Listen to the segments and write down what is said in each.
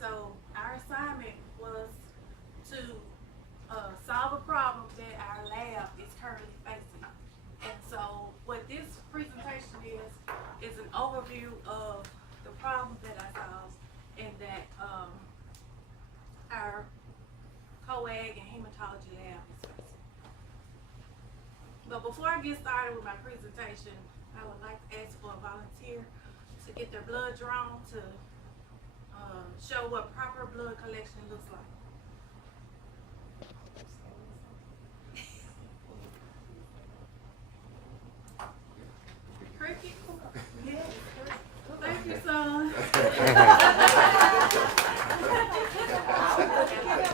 so our assignment was to solve a problem that our lab is currently facing. And so what this presentation is an overview of the problem that I solved and that our co-ag and hematology lab is facing. But before I get started with my presentation, I would like to ask for a volunteer to get their blood drawn to show what proper blood collection looks like. Cricket? Yes. Thank you, son.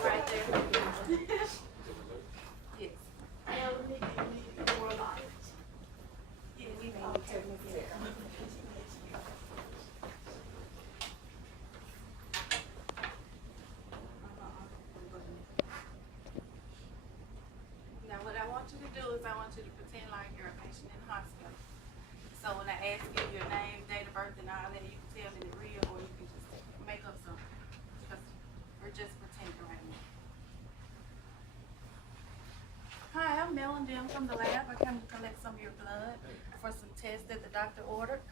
Right there. Yes. Yeah, we need more light. Yeah, we need to. Now, what I want you to do is I want you to pretend like you're a patient in the hospital. So when I ask you your name, date of birth, and all that, you can tell me the real, or you can just make up something. Because we're just pretending right now. Hi, I'm Melandy. I'm from the lab. I came to collect some of your blood for some tests that the doctor ordered.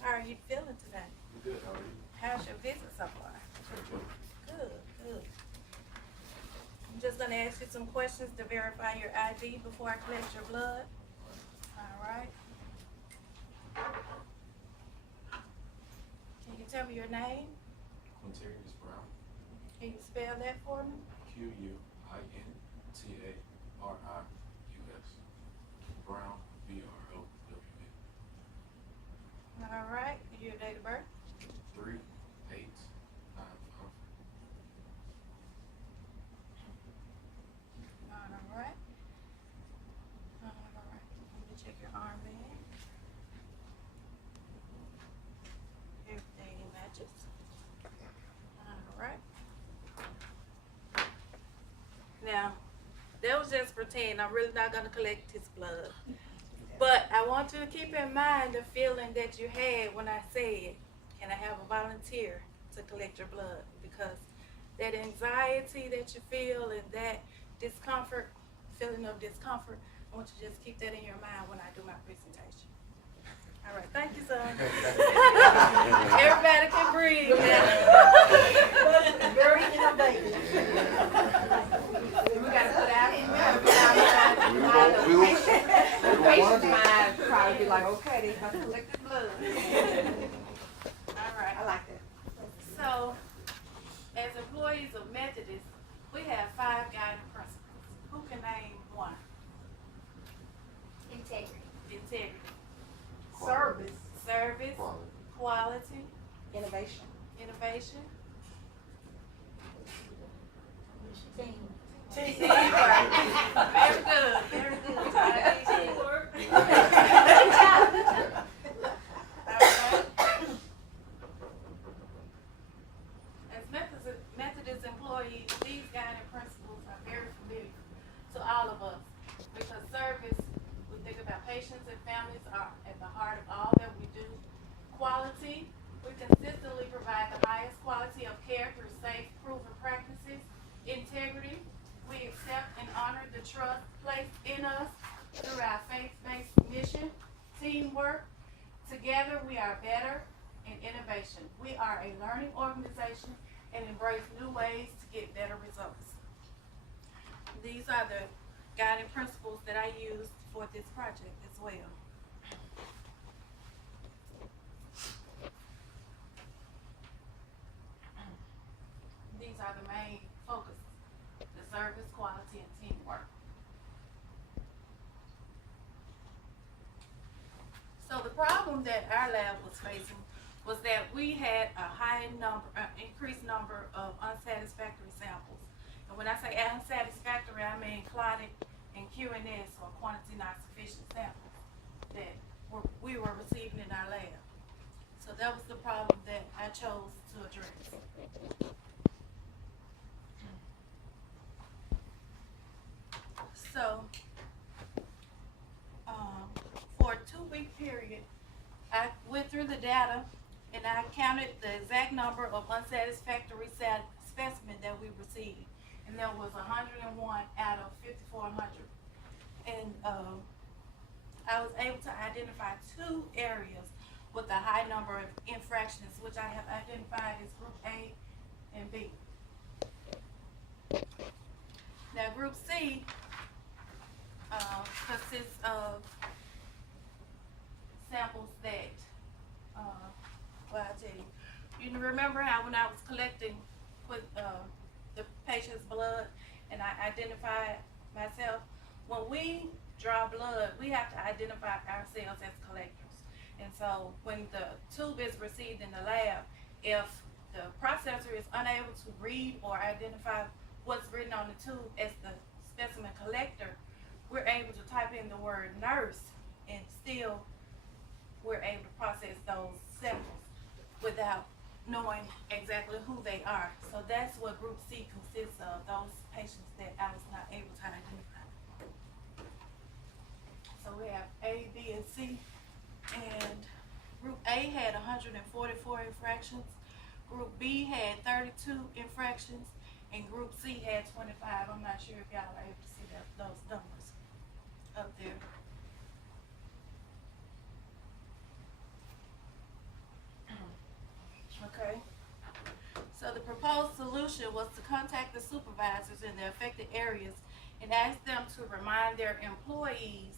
How are you feeling today? Good, how are you? How's your visit so far? Good, good. I'm just gonna ask you some questions to verify your ID before I collect your blood. All right. Can you tell me your name? Quintarius Brown. Can you spell that for me? Quintarius. Brown, BROWN. All right. Your date of birth? 3-8-9-5. All right. All right. Let me check your armband. Everything matches. All right. Now, that was just pretend. I'm really not gonna collect his blood. But I want you to keep in mind the feeling that you had when I said, can I have a volunteer to collect your blood? Because that anxiety that you feel and that discomfort, feeling of discomfort, I want you to just keep that in your mind when I do my presentation. All right, thank you, son. Everybody can breathe now. Girl, you know, baby. We gotta put out, the patient's mind probably be like, okay, they about to collect the blood. All right. I like that. So, as employees of Methodist, we have 5 guiding principles. Who can name one? Integrity. Integrity. Service, Service. Quality. innovation. Innovation. Team. Teamwork. Very good. Very good. Teamwork. All right. As Methodist employees, these guiding principles are very familiar to all of us because service, we think about patients and families are at the heart of all that we do. Quality, we consistently provide the highest quality of care through safe, proven practices. Integrity, we accept and honor the trust placed in us through our faith-based mission. Teamwork, together we are better. And innovation, we are a learning organization and embrace new ways to get better results. These are the guiding principles that I used for this project as well. These are the main focus: the service, quality, and teamwork. So the problem that our lab was facing was that we had a increased number of unsatisfactory samples. And when I say unsatisfactory, I mean clotted and QNS, or quantity not sufficient samples, that we were receiving in our lab. So that was the problem that I chose to address. So, for a 2-week period, I went through the data and I counted the exact number of unsatisfactory specimens that we received, and there was 101 out of 5,400. And I was able to identify 2 areas with a high number of infractions, which I have identified as Group A and B. Now, Group C consists of samples that, well, I'll tell you. You remember how when I was collecting with the patient's blood and I identified myself? When we draw blood, we have to identify ourselves as collectors. And so when the tube is received in the lab, if the processor is unable to read or identify what's written on the tube as the specimen collector, we're able to type in the word nurse, and still we're able to process those samples without knowing exactly who they are. So that's what Group C consists of, those patients that I was not able to identify. So we have A, B, and C, and Group A had 144 infractions, Group B had 32 infractions, and Group C had 25. I'm not sure if y'all are able to see those numbers up there. Okay. So the proposed solution was to contact the supervisors in the affected areas and ask them to remind their employees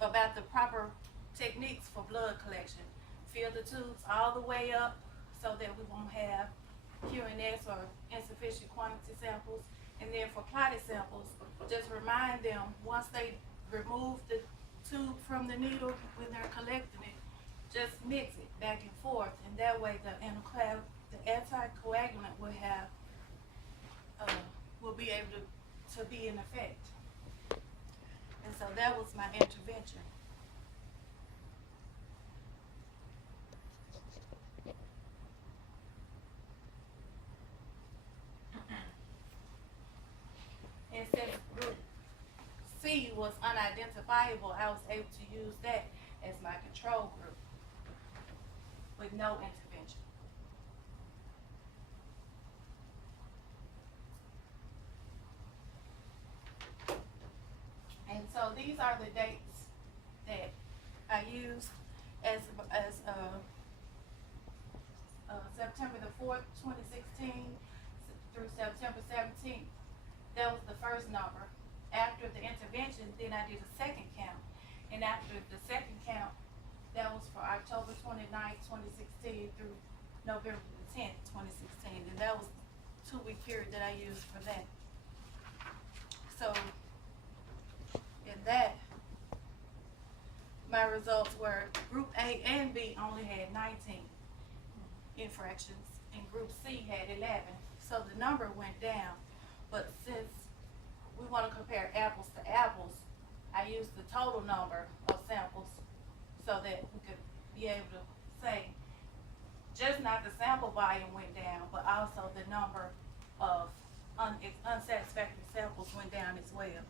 about the proper techniques for blood collection. Fill the tubes all the way up so that we won't have QNS or insufficient quantity samples. And then for plotted samples, just remind them once they remove the tube from the needle when they're collecting it, just mix it back and forth, and that way the anticoagulant will be able to be in effect. And so that was my intervention. And since Group C was unidentifiable, I was able to use that as my control group with no intervention. And so these are the dates that I used as September the 4th, 2016 through September 17th. That was the first number. After the intervention, then I did a second count. And after the second count, that was for October 29th, 2016 through November the 10th, 2016. And that was the 2-week period that I used for that. So, in that, my results were Group A and B only had 19 infractions, and Group C had 11. So the number went down. But since we want to compare apples to apples, I used the total number of samples so that we could be able to say just not the sample volume went down, but also the number of unsatisfactory samples went down as well.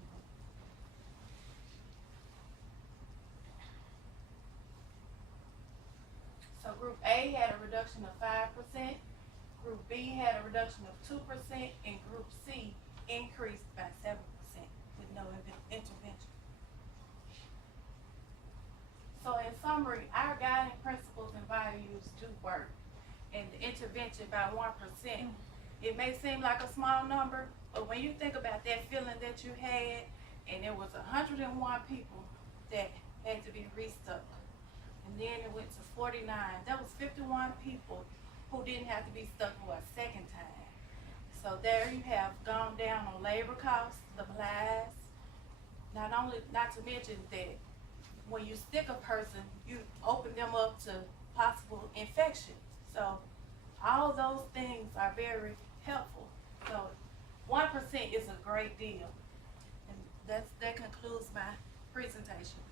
So Group A had a reduction of 5%, Group B had a reduction of 2%, and Group C increased by 7% with no intervention. So in summary, our guiding principles and values do work, and the intervention by 1%, it may seem like a small number, but when you think about that feeling that you had, and there was 101 people that had to be restuck, and then it went to 49, that was 51 people who didn't have to be stuck for a second time. So there you have gone down on labor costs, supplies, not to mention that when you stick a person, you open them up to possible infection. So all those things are very helpful. So 1% is a great deal. And that concludes my presentation.